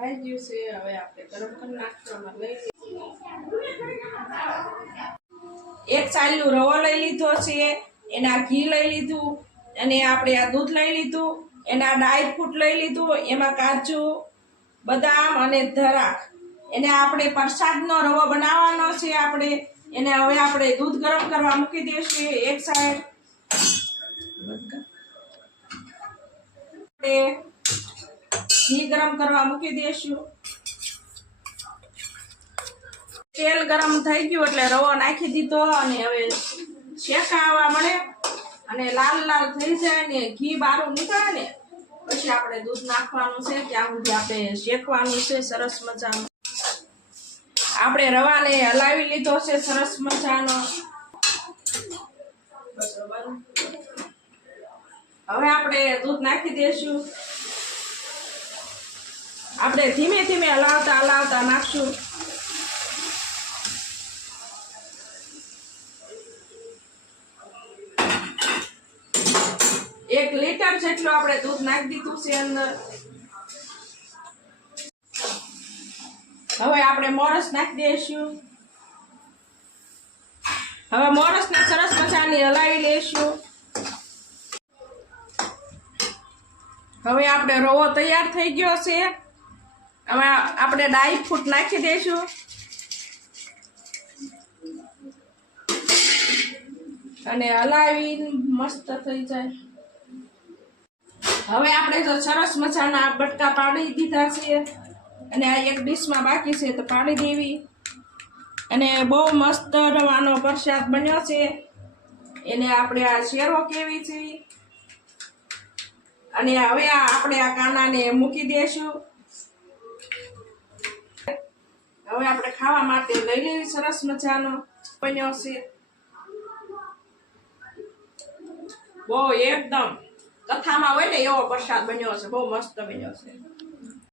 ભરાઈ ગયું છે હવે આપણે ગરમ કરી નાખવામાં લઈ એક ચાલનું રવો લઈ લીધો છે એના ઘી લઈ લીધું અને આપણે આ દૂધ લઈ લીધું એના ડ્રાય ફ્રૂટ લઈ લીધું એમાં કાજુ બદામ અને દ્રાક્ષ એને આપણે પ્રસાદનો રવો બનાવવાનો છે આપણે એને હવે આપણે દૂધ ગરમ કરવા મૂકી દઈશું એક સાઈડ ઘી ગરમ કરવા મૂકી દઈશું તેલ ગરમ થઈ ગયું એટલે રવો નાખી દીધો અને હવે શેકા આવવા મળે અને લાલ લાલ થઈ જાય ને ઘી બારું નીકળે ને પછી આપણે દૂધ નાખવાનું છે ત્યાં સુધી આપણે શેકવાનું છે સરસ મજાનું આપણે રવાને હલાવી લીધો છે સરસ મજાનો હવે આપણે દૂધ નાખી દઈશું આપણે ધીમે ધીમે હલાવતા નાખશું એક લીટર જેટલું આપણે દૂધ નાખી દીધું છે અંદર હવે આપણે મોરસ નાખી દઈશું હવે મોરસને સરસ મજાની હલાવી લઈશું હવે આપણે રવો તૈયાર થઈ ગયો છે હવે આપણે ડ્રાય ફ્રૂટ નાખી દઈશું અને હલાવી મસ્ત થઈ જાય હવે આપણે જો સરસ મજાના બટકા પાડી દીધા છે અને આ એક ડીશમાં બાકી છે તો પાડી દેવી અને બહુ મસ્ત રવાનો પ્રસાદ બન્યો છે એને આપણે આ શેરો કેવી છે અને હવે આપણે આ કાનાને મૂકી દઈશું હવે આપણે ખાવા માટે લઈ લેવી સરસ મજાનો બન્યો છે બહુ એકદમ કથામાં હોય ને એવો પ્રસાદ બન્યો છે બહુ મસ્ત બન્યો છે